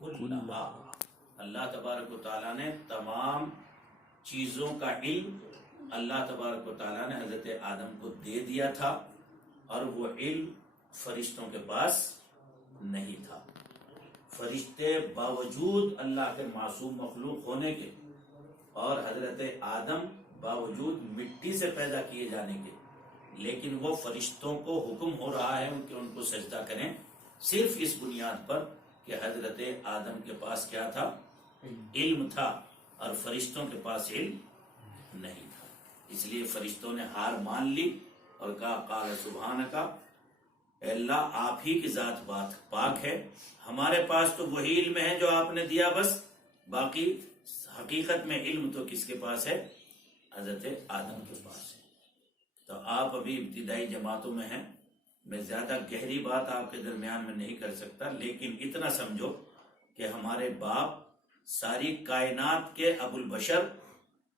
کلھا، اللہ تبارک و تعالیٰ نے تمام چیزوں کا علم اللہ تبارک و تعالیٰ نے حضرت آدم کو دے دیا تھا، اور وہ علم فرشتوں کے پاس نہیں تھا۔ فرشتے باوجود اللہ کے معصوم مخلوق ہونے کے اور حضرت آدم باوجود مٹی سے پیدا کیے جانے کے، لیکن وہ فرشتوں کو حکم ہو رہا ہے کہ ان کو سجدہ کریں، صرف اس بنیاد پر کہ حضرت آدم کے پاس کیا تھا؟ علم تھا، اور فرشتوں کے پاس علم نہیں تھا۔ اس لیے فرشتوں نے ہار مان لی اور کہا قال سبحانک، اے اللہ آپ ہی کی ذات بات پاک ہے، ہمارے پاس تو وہی علم ہے جو آپ نے دیا بس، باقی حقیقت میں علم تو کس کے پاس ہے؟ حضرت آدم کے پاس ہے۔ تو آپ ابھی ابتدائی جماعتوں میں ہیں، میں زیادہ گہری بات آپ کے درمیان میں نہیں کر سکتا، لیکن اتنا سمجھو کہ ہمارے باپ ساری کائنات کے ابو البشر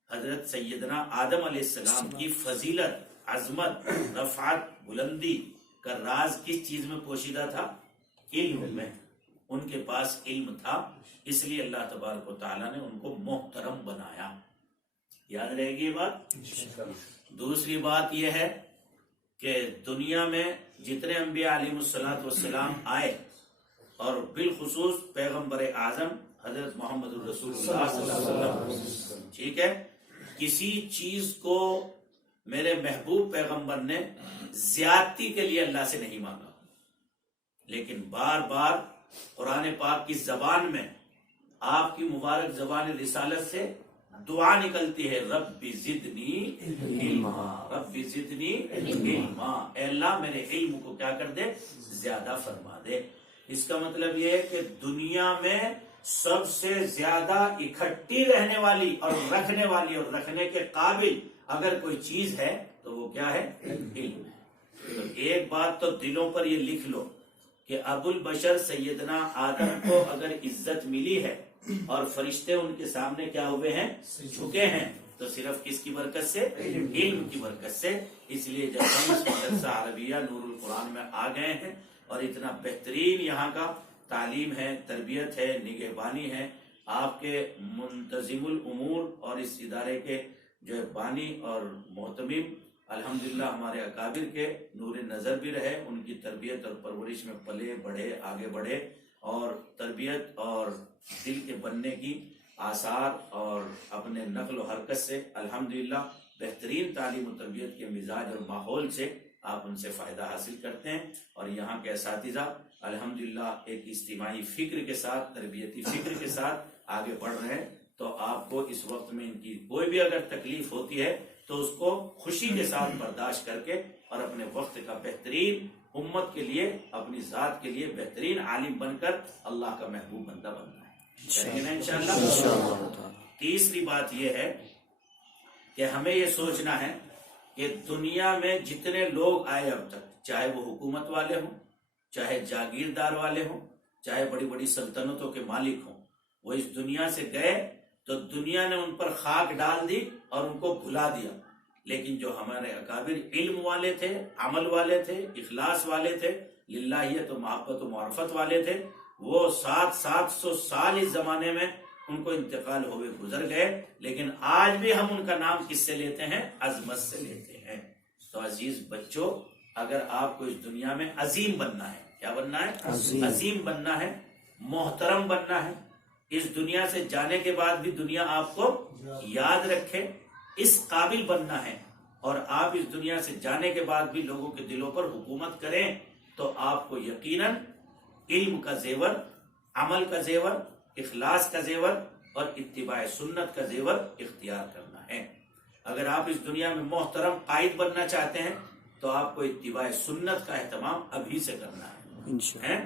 حضرت سیدنا آدم علیہ السلام کی فضیلت، عظمت، رفعت، بلندی کا راز کس چیز میں پوشیدہ تھا؟ علم میں۔ ان کے پاس علم تھا، اس لیے اللہ تبارک و تعالیٰ نے ان کو محترم بنایا۔ یاد رہے گی یہ بات؟ دوسری بات یہ ہے کہ دنیا میں جتنے انبیاء علیہ السلام آئے، اور بالخصوص پیغمبر اعظم حضرت محمد الرسول اللہ صلی اللہ علیہ وسلم، ٹھیک ہے، کسی چیز کو میرے محبوب پیغمبر نے زیادتی کے لیے اللہ سے نہیں مانگا، لیکن بار بار قرآن پاک کی زبان میں، آپ کی مبارک زبان رسالت سے دعا نکلتی ہے، رب زدنی علما، رب زدنی علما، اے اللہ میرے علم کو کیا کر دے؟ زیادہ فرما دے۔ اس کا مطلب یہ ہے کہ دنیا میں سب سے زیادہ اکٹھی رہنے والی اور رکھنے والی اور رکھنے کے قابل اگر کوئی چیز ہے تو وہ کیا ہے؟ علم ہے۔ تو ایک بات تو دلوں پر یہ لکھ لو کہ ابو البشر سیدنا آدم کو اگر عزت ملی ہے اور فرشتے ان کے سامنے کیا ہوئے ہیں؟ جھکے ہیں، تو صرف کس کی برکت سے؟ علم کی برکت سے۔ اس لیے جب ہم اس مدرسہ عربیہ نور القرآن میں آ گئے ہیں اور اتنا بہترین یہاں کا تعلیم ہے، تربیت ہے، نگہبانی ہے، آپ کے منتظم الامور اور اس ادارے کے جو بانی اور محتمم الحمدللہ ہمارے اکابر کے نور نظر بھی رہے، ان کی تربیت اور پرورش میں پلے بڑھے، آگے بڑھے، اور تربیت اور دل کے بننے کی آثار اور اپنے نقل و حرکت سے الحمدللہ بہترین تعلیم و تربیت کے مزاج اور ماحول سے آپ ان سے فائدہ حاصل کرتے ہیں، اور یہاں کے اساتذہ الحمدللہ ایک اجتماعی فکر کے ساتھ، تربیتی فکر کے ساتھ آگے بڑھ رہے ہیں۔ تو آپ کو اس وقت میں ان کی کوئی بھی اگر تکلیف ہوتی ہے تو اس کو خوشی کے ساتھ برداشت کر کے اور اپنے وقت کا بہترین امت کے لیے، اپنی ذات کے لیے بہترین عالم بن کر اللہ کا محبوب بندہ بننا ہے، کریں گے نا انشاءاللہ۔ تیسری بات یہ ہے کہ ہمیں یہ سوچنا ہے کہ دنیا میں جتنے لوگ آئے اب تک، چاہے وہ حکومت والے ہوں، چاہے جاگیردار والے ہوں، چاہے بڑی بڑی سلطنتوں کے مالک ہوں، وہ اس دنیا سے گئے تو دنیا نے ان پر خاک ڈال دی اور ان کو بھلا دیا، لیکن جو ہمارے اکابر علم والے تھے، عمل والے تھے، اخلاص والے تھے، للہیت و محبت و معرفت والے تھے، وہ 700 سال اس زمانے میں ان کو انتقال ہوئے گزر گئے، لیکن آج بھی ہم ان کا نام کس سے لیتے ہیں؟ عظمت سے لیتے ہیں۔ تو عزیز بچوں، اگر آپ کو اس دنیا میں عظیم بننا ہے، کیا بننا ہے؟ عظیم بننا ہے، محترم بننا ہے، اس دنیا سے جانے کے بعد بھی دنیا آپ کو یاد رکھے، اس قابل بننا ہے، اور آپ اس دنیا سے جانے کے بعد بھی لوگوں کے دلوں پر حکومت کریں، تو آپ کو یقیناً علم کا زیور، عمل کا زیور، اخلاص کا زیور اور اتباع سنت کا زیور اختیار کرنا ہے۔ اگر آپ اس دنیا میں محترم قائد بننا چاہتے ہیں تو آپ کو اتباع سنت کا اہتمام ابھی سے کرنا ہے۔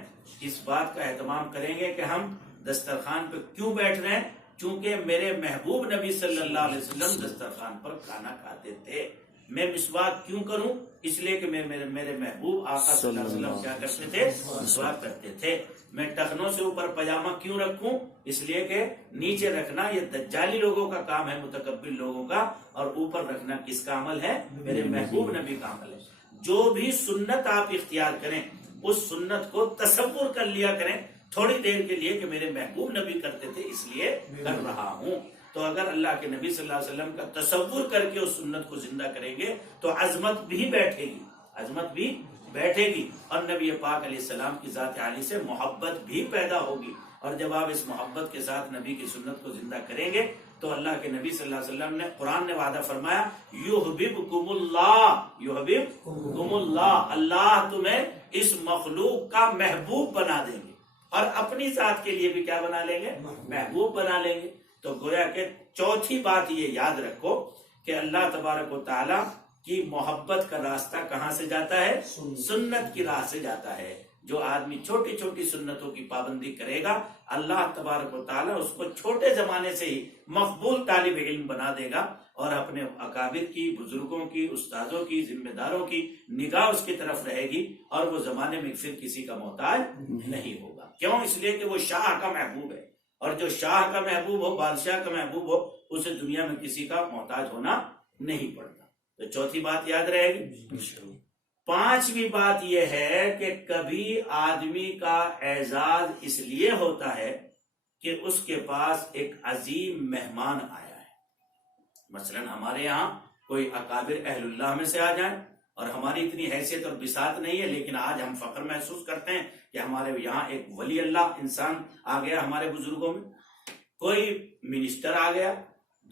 اس بات کا اہتمام کریں گے کہ ہم دسترخوان پہ کیوں بیٹھ رہے ہیں؟ چونکہ میرے محبوب نبی صلی اللہ علیہ وسلم دسترخوان پر کھانا کھاتے تھے۔ میں مسواک کیوں کروں؟ اس لیے کہ میرے محبوب آقا صلی اللہ علیہ وسلم کیا کرتے تھے؟ مسواک کرتے تھے۔ میں ٹخنوں سے اوپر پاجامہ کیوں رکھوں؟ اس لیے کہ نیچے رکھنا یہ دجالی لوگوں کا کام ہے، متکبر لوگوں کا، اور اوپر رکھنا کس کا عمل ہے؟ میرے محبوب نبی کا عمل ہے۔ جو بھی سنت آپ اختیار کریں، اس سنت کو تصور کر لیا کریں تھوڑی دیر کے لیے کہ میرے محبوب نبی کرتے تھے اس لیے کر رہا ہوں. تو اگر اللہ کے نبی صلی اللہ علیہ وسلم کا تصور کر کے اس سنت کو زندہ کریں گے تو عظمت بھی بیٹھے گی, عظمت بھی بیٹھے گی, اور نبی پاک علیہ السلام کی ذات عالی سے محبت بھی پیدا ہوگی. اور جب آپ اس محبت کے ساتھ نبی کی سنت کو زندہ کریں گے تو اللہ کے نبی صلی اللہ علیہ وسلم نے, قرآن نے وعدہ فرمایا یحببکم اللہ, یحببکم اللہ, اللہ تمہیں اس مخلوق کا محبوب بنا دیں گے, اور اپنی ذات کے لیے بھی کیا بنا لیں گے, محبوب بنا لیں گے. تو گویا کہ چوتھی بات یہ یاد رکھو کہ اللہ تبارک و تعالی کی محبت کا راستہ کہاں سے جاتا ہے, سنت کی راہ سے جاتا ہے. جو آدمی چھوٹی چھوٹی سنتوں کی پابندی کرے گا اللہ تبارک و تعالیٰ اس کو چھوٹے زمانے سے ہی مقبول طالب علم بنا دے گا, اور اپنے اکابر کی, بزرگوں کی, استادوں کی, ذمہ داروں کی نگاہ اس کی طرف رہے گی, اور وہ زمانے میں پھر کسی کا محتاج نہیں ہوگا. کیوں؟ اس لیے کہ وہ شاہ کا محبوب ہے, اور جو شاہ کا محبوب ہو, بادشاہ کا محبوب ہو, اسے دنیا میں کسی کا محتاج ہونا نہیں پڑتا. تو چوتھی بات یاد رہے گی. پانچویں بات یہ ہے کہ کبھی آدمی کا اعزاز اس لیے ہوتا ہے کہ اس کے پاس ایک عظیم مہمان آیا ہے. مثلا ہمارے یہاں کوئی اکابر اہل اللہ میں سے آ جائیں, اور ہماری اتنی حیثیت اور بساط نہیں ہے, لیکن آج ہم فخر محسوس کرتے ہیں کہ ہمارے یہاں ایک ولی اللہ انسان آ گیا ہمارے بزرگوں میں, کوئی منسٹر آ گیا,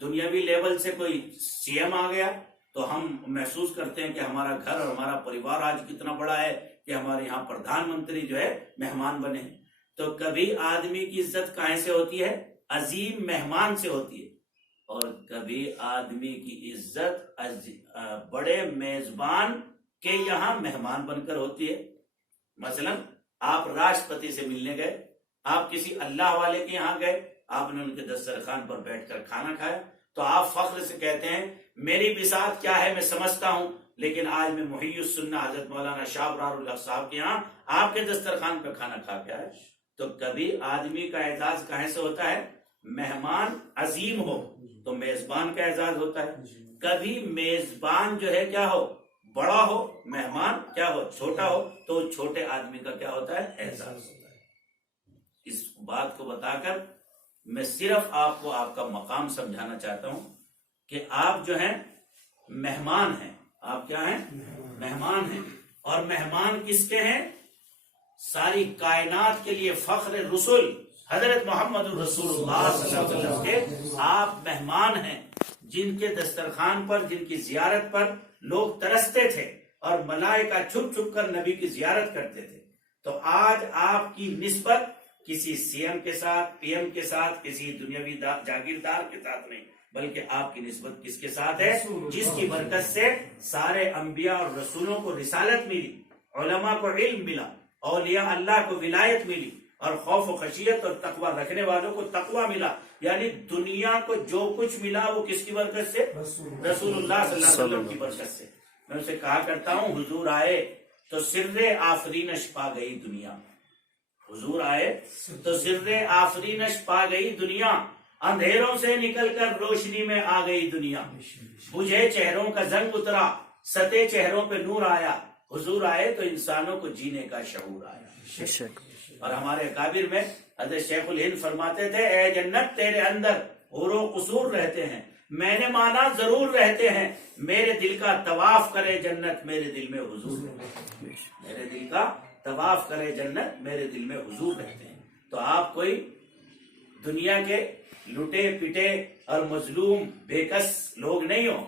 دنیاوی لیول سے کوئی سی ایم آ گیا, تو ہم محسوس کرتے ہیں کہ ہمارا گھر اور ہمارا پریوار آج کتنا بڑا ہے کہ ہمارے یہاں پردھان منتری جو ہے مہمان بنے. تو کبھی آدمی کی عزت کہاں سے ہوتی ہے, عظیم مہمان سے ہوتی ہے, اور کبھی آدمی کی عزت بڑے میزبان کے یہاں مہمان بن کر ہوتی ہے. مثلا آپ راشٹرپتی سے ملنے گئے, آپ کسی اللہ والے کے یہاں گئے, آپ نے ان کے دسترخوان پر بیٹھ کر کھانا کھایا, تو آپ فخر سے کہتے ہیں میری بساط کیا ہے میں سمجھتا ہوں, لیکن آج میں محی السنہ حضرت مولانا شاہ ابرار اللہ صاحب کے یہاں آپ کے دسترخوان پہ کھانا کھا کے آئے. تو کبھی آدمی کا اعزاز کہاں سے ہوتا ہے, مہمان عظیم ہو تو میزبان کا اعزاز ہوتا ہے, کبھی میزبان جو ہے کیا ہو, بڑا ہو, مہمان کیا ہو, چھوٹا ہو, تو چھوٹے آدمی کا کیا ہوتا ہے, اعزاز ہوتا ہے. اس بات کو بتا کر میں صرف آپ کو آپ کا مقام سمجھانا چاہتا ہوں کہ آپ جو ہیں مہمان ہیں. آپ کیا ہیں, مہمان ہیں, اور مہمان کس کے ہیں, ساری کائنات کے لیے فخر رسول حضرت محمد رسول اللہ صلی اللہ علیہ وسلم کے آپ مہمان ہیں, جن کے دسترخوان پر, جن کی زیارت پر لوگ ترستے تھے, اور ملائکہ چھپ چھپ کر نبی کی زیارت کرتے تھے. تو آج آپ کی نسبت کسی سی ایم کے ساتھ, پی ایم کے ساتھ, کسی دنیاوی جاگیردار کے ساتھ نہیں, بلکہ آپ کی نسبت کس کے ساتھ ہے, جس کی برکت سے سارے انبیاء اور رسولوں کو رسالت ملی, علماء کو علم ملا, اولیاء اللہ کو ولایت ملی, اور خوف و خشیت اور تقوی رکھنے والوں کو تقوی ملا. یعنی دنیا کو جو کچھ ملا وہ کس کی برکت سے, رسول اللہ صلی اللہ علیہ وسلم کی برکت سے. میں اسے کہا کرتا ہوں حضور آئے تو سر آفرینش پا گئی دنیا, حضور آئے تو سر آفرینش پا گئی دنیا, اندھیروں سے نکل کر روشنی میں آ گئی دنیا, بجھے چہروں کا زنگ اترا, ستے چہروں پہ نور آیا, حضور آئے تو انسانوں کو جینے کا شعور آیا. اور ہمارے اکابر میں حضرت شیخ الہند فرماتے تھے اے جنت تیرے اندر حور و قصور رہتے ہیں, میں نے مانا ضرور رہتے ہیں, میرے دل کا طواف کرے جنت میرے دل میں حضور رہتے ہیں, میرے دل کا طواف کرے جنت میرے دل میں حضور رہتے ہیں. تو آپ کوئی دنیا کے لٹے پٹے اور مظلوم بے کس لوگ نہیں ہو,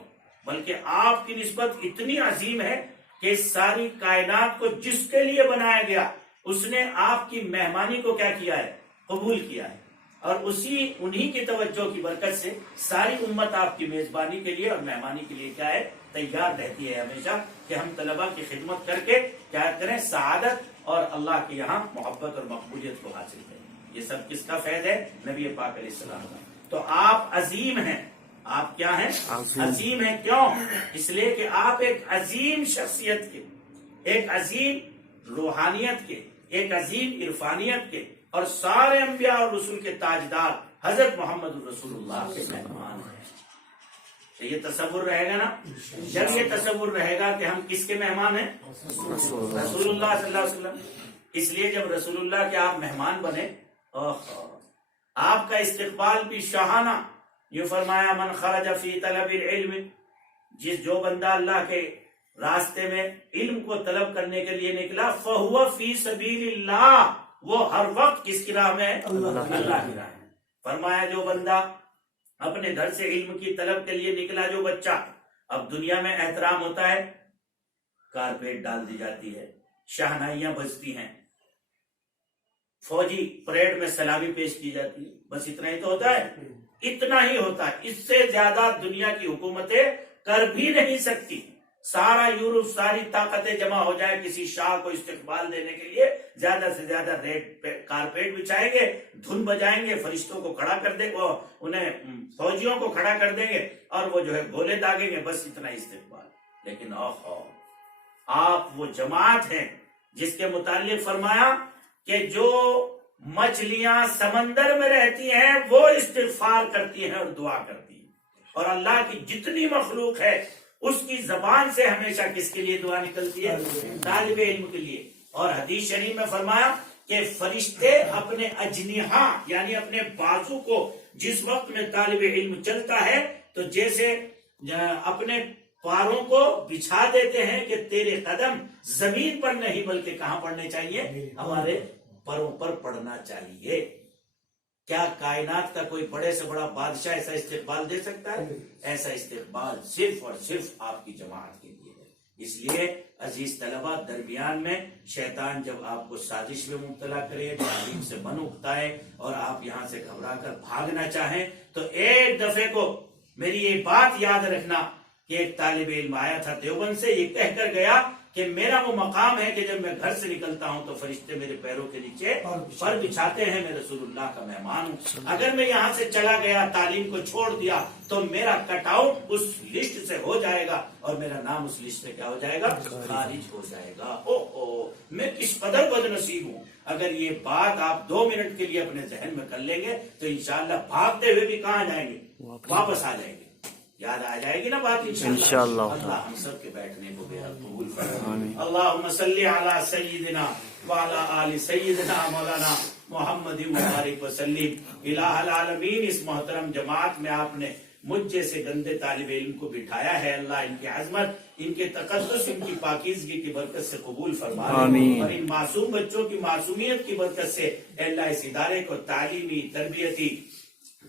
بلکہ آپ کی نسبت اتنی عظیم ہے کہ ساری کائنات کو جس کے لیے بنایا گیا اس نے آپ کی مہمانی کو کیا کیا ہے, قبول کیا ہے, اور انہی کی توجہ کی برکت سے ساری امت آپ کی میزبانی کے لیے اور مہمانی کے لیے کیا ہے, تیار رہتی ہے ہمیشہ کہ ہم طلبہ کی خدمت کر کے کیا کریں, سعادت اور اللہ کے یہاں محبت اور مقبولیت کو حاصل کریں. یہ سب کس کا فیض ہے, نبی پاک علیہ السلام کا. تو آپ عظیم ہیں, آپ کیا ہیں, عظیم ہیں. کیوں؟ اس لیے کہ آپ ایک عظیم شخصیت کے, ایک عظیم روحانیت کے, ایک عظیم عرفانیت کے, اور سارے انبیاء اور رسول کے تاجدار حضرت محمد رسول اللہ کے مہمان ہیں. یہ تصور رہے گا نا, جب یہ تصور رہے گا کہ ہم کس کے مہمان ہیں, رسول اللہ صلی اللہ علیہ وسلم. اس لیے جب رسول اللہ کے آپ مہمان بنے، آپ کا استقبال بھی شاہانہ. یہ فرمایا من خرج فی طلب العلم، جو بندہ اللہ کے راستے میں علم کو طلب کرنے کے لیے نکلا، فہو فی سبیل اللہ، وہ ہر وقت کس کی راہ میں ہے؟ اللہ کی راہ میں. فرمایا جو بندہ اپنے گھر سے علم کی طلب کے لیے نکلا، جو بچہ، اب دنیا میں احترام ہوتا ہے، کارپیٹ ڈال دی جاتی ہے، شہنائیاں بجتی ہیں، فوجی پریڈ میں سلامی پیش کی جاتی ہے، بس اتنا ہی تو ہوتا ہے، اتنا ہی ہوتا ہے. اس سے زیادہ دنیا کی حکومتیں کر بھی نہیں سکتی. سارا یورپ، ساری طاقتیں جمع ہو جائے کسی شاہ کو استقبال دینے کے لیے، زیادہ سے زیادہ ریڈ کارپیٹ بچھائیں گے، دھن بجائیں گے، فرشتوں کو کھڑا کر دیں گے، انہیں فوجیوں کو کھڑا کر دیں گے، اور وہ جو ہے گولے داغیں گے، بس اتنا استقبال. لیکن آپ وہ جماعت ہیں جس کے متعلق فرمایا کہ جو مچھلیاں سمندر میں رہتی ہیں وہ استغفار کرتی ہیں اور دعا کرتی ہیں، اور اللہ کی جتنی مخلوق ہے اس کی زبان سے ہمیشہ کس کے لیے دعا نکلتی ہے؟ طالب علم کے لیے. اور حدیث شریف میں فرمایا کہ فرشتے اپنے اجنحہ یعنی اپنے بازو کو جس وقت میں طالب علم چلتا ہے تو جیسے اپنے پاروں کو بچھا دیتے ہیں کہ تیرے قدم زمین پر نہیں بلکہ کہاں پڑنے چاہیے؟ ہمارے پروں پر پڑنا چاہیے. کیا کائنات کا کوئی بڑے سے بڑا بادشاہ ایسا استقبال دے سکتا ہے؟ ایسا استقبال صرف اور صرف آپ کی جماعت کے لیے ہے. اس لیے عزیز طلبہ، درمیان میں شیطان جب آپ کو سازش میں مبتلا کرے، تعلیم سے من اکتائے اور آپ یہاں سے گھبرا کر بھاگنا چاہیں، تو ایک دفعے کو میری یہ بات یاد رکھنا کہ ایک طالب علم آیا تھا دیوبند سے، یہ کہہ کر گیا کہ میرا وہ مقام ہے کہ جب میں گھر سے نکلتا ہوں تو فرشتے میرے پیروں کے نیچے پر بچھاتے ہیں، میں رسول اللہ کا مہمان ہوں. اگر میں یہاں سے چلا گیا، تعلیم کو چھوڑ دیا، تو میرا کٹ آؤٹ اس لسٹ سے ہو جائے گا اور میرا نام اس لسٹ سے کیا ہو جائے گا؟ خارج ہو جائے گا. میں کس قدر بد نصیب ہوں. اگر یہ بات آپ 2 منٹ کے لیے اپنے ذہن میں کر لیں گے تو انشاءاللہ بھاگتے ہوئے بھی کہاں جائیں گے؟ واپس آ جائیں گے. یاد آ جائے گی نا بات انشاءاللہ. اللہ ہم سب کے بیٹھنے کو بے حد قبول فرمائے. اللہم صلی علی سیدنا وعلی آل سیدنا مولانا محمد مبارک وسلم. الہ العالمین، اس محترم جماعت میں آپ نے مجھ جیسے گندے طالب علم کو بٹھایا ہے، اللہ ان کی عظمت، ان کے تقدس، ان کی پاکیزگی کی برکت سے قبول فرما لے، اور ان معصوم بچوں کی معصومیت کی برکت سے اللہ اس ادارے کو تعلیمی، تربیتی،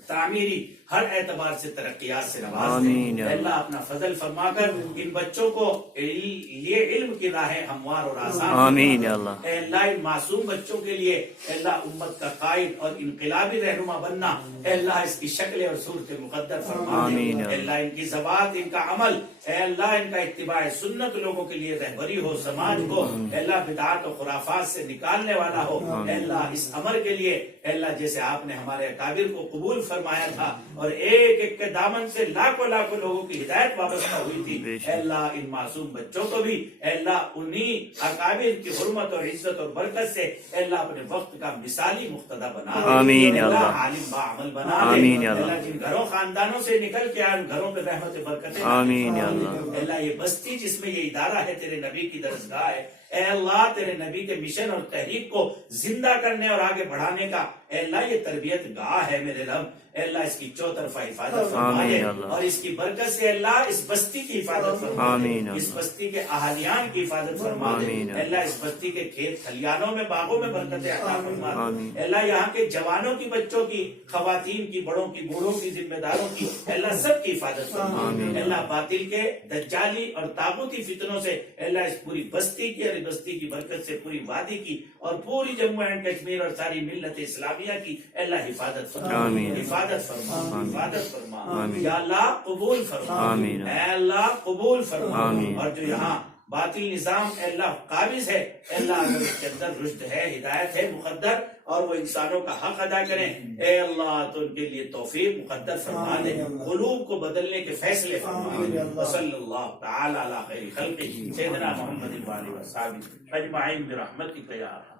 تعمیری ہر اعتبار سے ترقیات سے نواز دے. اللہ اپنا فضل فرما کر ان بچوں کو یہ علم کی راہیں ہموار اور آسان. اے اللہ ان معصوم بچوں کے لیے اے اللہ امت کا قائد اور انقلابی رہنما بننا اے اللہ اس کی شکل اور صورت مقدر فرما دے. اے اللہ ان کی زبان، ان کا عمل، اے اللہ ان کا اتباع سنت لوگوں کے لیے رہبری ہو، سماج کو اے اللہ بدعات و خرافات سے نکالنے والا ہو. اے اللہ اس امر کے لیے اے اللہ جیسے آپ نے ہمارے اکابر کو قبول فرمایا تھا اور ایک ایک کے دامن سے لاکھوں لاکھوں لوگوں کی ہدایت وابستہ ہوئی تھی، اے اللہ ان معصوم بچوں کو بھی اے اللہ انہی اکابر کی حرمت اور عزت اور برکت سے اے اللہ اپنے وقت کا مثالی مقتدی بنا دے. اے اللہ عالم باعمل بنا دے. اے اللہ جن گھروں خاندانوں سے نکل کے آئے ان گھروں پہ رحمت برکتیں اے اللہ یہ بستی جس میں یہ ادارہ ہے تیرے نبی کی درسگاہ ہے، اے اللہ تیرے نبی کے مشن اور تحریک کو زندہ کرنے اور آگے بڑھانے کا اے اللہ یہ تربیت گاہ ہے میرے رب. اے اللہ اس کی چوطرفہ حفاظت فرمائے اور اس کی برکت سے اللہ اس بستی کی حفاظت فرمائے، اس بستی کے اہالیان کی حفاظت فرمائے. اے اللہ اس بستی کے کھیت کھلیانوں میں، باغوں میں برکتیں عطا فرما. اے اللہ یہاں کے جوانوں کی، بچوں کی، خواتین کی، بڑوں کی، بوڑھوں کی، ذمہ داروں کی اے اللہ سب کی حفاظت فرما. اے اللہ باطل کے دجالی اور طاغوتی فتنوں سے اے اللہ اس پوری بستی کی اور بستی کی برکت سے پوری وادی کی اور پوری جموں اینڈ کشمیر اور ساری ملت اسلامیہ کی اے اللہ حفاظت فرما، حفاظت فرما، حفاظت فرما. یا اللہ قبول فرما، اے اللہ قبول فرما. اور جو یہاں باطل نظام اے اللہ قابض ہے اے اللہ اگر اس کے اندر رشد ہے، ہدایت ہے مقدر اور وہ انسانوں کا حق ادا کریں اے اللہ تو ان کے لیے توفیق مقدر فرما دے، قلوب کو بدلنے کے فیصلے فرما دے. وصلی اللہ تعالی علی خیر خلقہ سیدنا محمد وآلہ وصحبہ اجمعین برحمتک یا ارحم